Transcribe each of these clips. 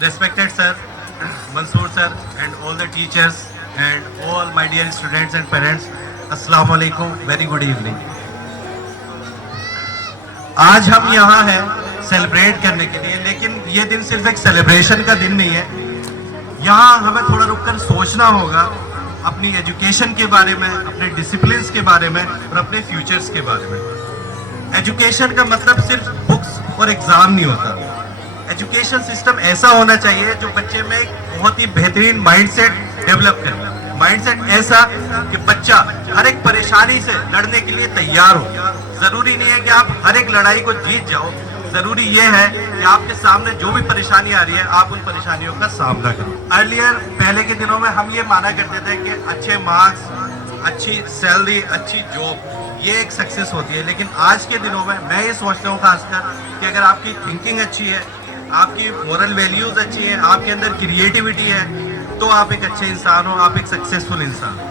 respected sir, Mansoor sir, and all the teachers and all my dear students and parents, Assalamu alaikum, very good evening. आज हम यहाँ हैं celebrate करने के लिए, लेकिन ये दिन सिर्फ एक सेलिब्रेशन का दिन नहीं है. यहाँ हमें थोड़ा रुककर सोचना होगा अपनी एजुकेशन के बारे में, अपने डिसिप्लिन्स के बारे में और अपने फ्यूचर्स के बारे में. एजुकेशन का मतलब सिर्फ बुक्स और एग्ज़ाम नहीं होता. एजुकेशन सिस्टम ऐसा होना चाहिए जो बच्चे में एक बहुत ही बेहतरीन माइंडसेट डेवलप करे. माइंडसेट ऐसा कि बच्चा हर एक परेशानी से लड़ने के लिए तैयार हो. ज़रूरी नहीं है कि आप हर एक लड़ाई को जीत जाओ. ज़रूरी ये है कि आपके सामने जो भी परेशानी आ रही है आप उन परेशानियों का सामना करो. अर्लियर पहले के दिनों में हम ये माना करते थे कि अच्छे मार्क्स, अच्छी सैलरी, अच्छी जॉब ये एक सक्सेस होती है. लेकिन आज के दिनों में मैं ये सोचता हूँ खासकर कि अगर आपकी थिंकिंग अच्छी है, आपकी मोरल वैल्यूज़ अच्छी हैं, आपके अंदर क्रिएटिविटी है, तो आप एक अच्छे इंसान हो, आप एक सक्सेसफुल इंसान हो.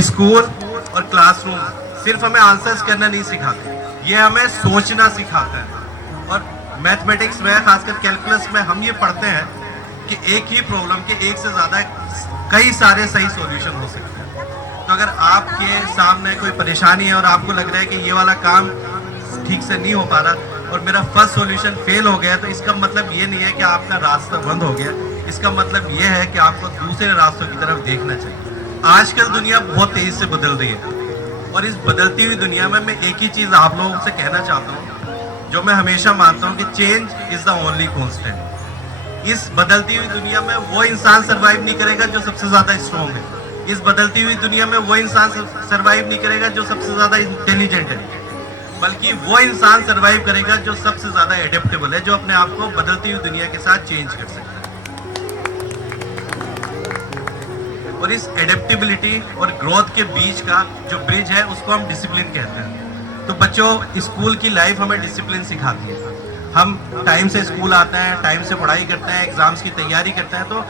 स्कूल और क्लासरूम सिर्फ हमें आंसर्स करना नहीं सिखाते, ये हमें सोचना सिखाता है. और मैथमेटिक्स में, खासकर कैलकुलस में हम ये पढ़ते हैं कि एक ही प्रॉब्लम के एक से ज़्यादा कई सारे सही सॉल्यूशन हो सकते हैं. तो अगर आपके सामने कोई परेशानी है और आपको लग रहा है कि ये वाला काम ठीक से नहीं हो पा रहा और मेरा फर्स्ट सॉल्यूशन फेल हो गया, तो इसका मतलब ये नहीं है कि आपका रास्ता बंद हो गया. इसका मतलब ये है कि आपको दूसरे रास्तों की तरफ देखना चाहिए. आजकल दुनिया बहुत तेज़ी से बदल रही है और इस बदलती हुई दुनिया में मैं एक ही चीज़ आप लोगों से कहना चाहता हूँ जो मैं हमेशा मानता हूँ कि change is the only constant. इस बदलती हुई दुनिया में वो इंसान सर्वाइव नहीं करेगा जो सबसे ज़्यादा स्ट्रॉन्ग है. इस बदलती हुई दुनिया में वो इंसान सर्वाइव नहीं करेगा जो सबसे ज़्यादा इंटेलिजेंट है, बल्कि वो इंसान सर्वाइव करेगा जो सबसे ज़्यादा एडेप्टेबल है, जो अपने आप को बदलती हुई दुनिया के साथ चेंज कर सकता है. और इस एडेप्टेबिलिटी और ग्रोथ के बीच का जो ब्रिज है उसको हम डिसिप्लिन कहते हैं. तो बच्चों, स्कूल की लाइफ हमें डिसिप्लिन सिखाती है. हम टाइम से स्कूल आते हैं, टाइम से पढ़ाई करते हैं, एग्ज़ाम्स की तैयारी करते हैं. तो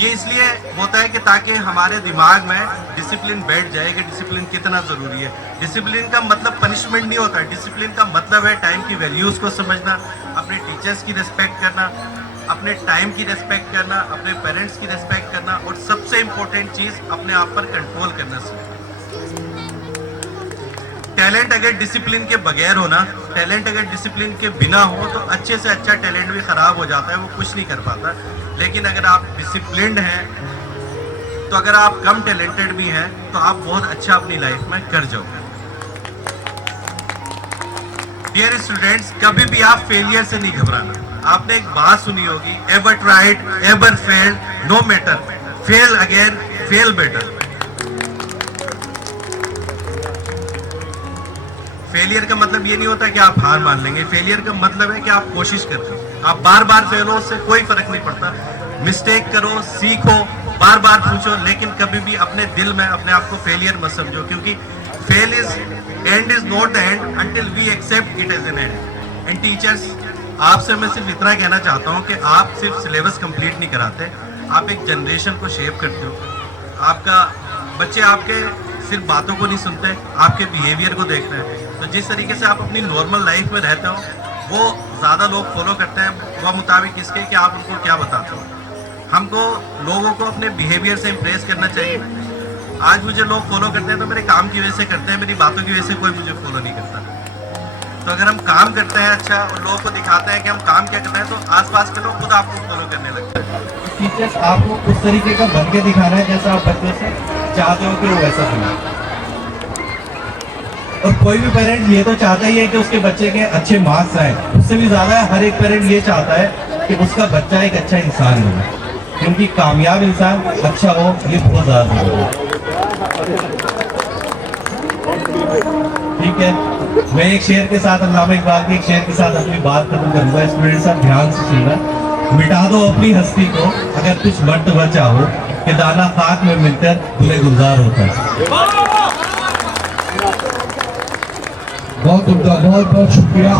ये इसलिए होता है कि ताकि हमारे दिमाग में डिसिप्लिन बैठ जाए कि डिसिप्लिन कितना ज़रूरी है. डिसिप्लिन का मतलब पनिशमेंट नहीं होता है. डिसिप्लिन का मतलब है टाइम की वैल्यूज़ को समझना, अपने टीचर्स की रिस्पेक्ट करना, अपने टाइम की रिस्पेक्ट करना, अपने पेरेंट्स की रिस्पेक्ट करना और सबसे इम्पोर्टेंट चीज़ अपने आप पर कंट्रोल करना सीखना. टैलेंट अगर डिसिप्लिन के बगैर हो ना, टैलेंट अगर डिसिप्लिन के बिना हो तो अच्छे से अच्छा टैलेंट भी ख़राब हो जाता है, वो कुछ नहीं कर पाता. लेकिन अगर आप डिसिप्लिन्ड हैं, तो अगर आप कम टैलेंटेड भी हैं तो आप बहुत अच्छा अपनी लाइफ में कर जाओगे. डियर स्टूडेंट्स, कभी भी आप फेलियर से नहीं घबराना. आपने एक बात सुनी होगी, ever tried ever failed, no matter, fail again fail better. Failure का मतलब ये नहीं होता कि आप हार मान लेंगे. फेलियर का मतलब है कि आप कोशिश करते हो. आप बार बार फेल हो, उससे कोई फर्क नहीं पड़ता. मिस्टेक करो, सीखो, बार बार पूछो, लेकिन कभी भी अपने दिल में अपने आप को फेलियर मत समझो, क्योंकि fail is end is not the end until we accept it as an end. And teachers, आपसे मैं सिर्फ इतना कहना चाहता हूँ कि आप सिर्फ सिलेबस कंप्लीट नहीं कराते, आप एक जनरेशन को शेप करते हो. आपका बच्चे आपके सिर्फ बातों को नहीं सुनते, आपके बिहेवियर को देखते हैं. तो जिस तरीके से आप अपनी नॉर्मल लाइफ में रहते हो वो ज़्यादा लोग फॉलो करते हैं, वह मुताबिक इसके कि आप उनको क्या बताते हो. हमको लोगों को अपने बिहेवियर से इम्प्रेस करना चाहिए. आज मुझे लोग फॉलो करते हैं तो मेरे काम की वजह से करते हैं, मेरी बातों की वजह से कोई मुझे फॉलो नहीं करता. तो अगर हम काम करते हैं अच्छा और लोगों को दिखाते हैं कि हम काम क्या करते हैं, तो आसपास के लोग खुद आपको फॉलो करने लगते हैं. टीचर्स आपको उस तरीके का बन के दिखाना है जैसा आप बच्चों से चाहते हो कि वो वैसा बने. और कोई भी पेरेंट ये तो चाहता ही है कि उसके बच्चे के अच्छे मार्क्स आए. उससे भी ज़्यादा हर एक पेरेंट ये चाहता है कि उसका बच्चा एक अच्छा इंसान हो, क्योंकि कामयाब इंसान अच्छा हो ये बहुत ज़्यादा जरूरी है. ठीक है, मैं एक शेर के साथ, अल्लामा इकबाल के एक शेर के साथ अपनी बात खत्म करूँगा. स्टूडेंट साहब ध्यान से सुनना. मिटा दो अपनी हस्ती को अगर कुछ मर्तबा चाहो, कि दाना खाक में मिलकर बुरे गुलजार होता है. बहुत बहुत शुक्रिया.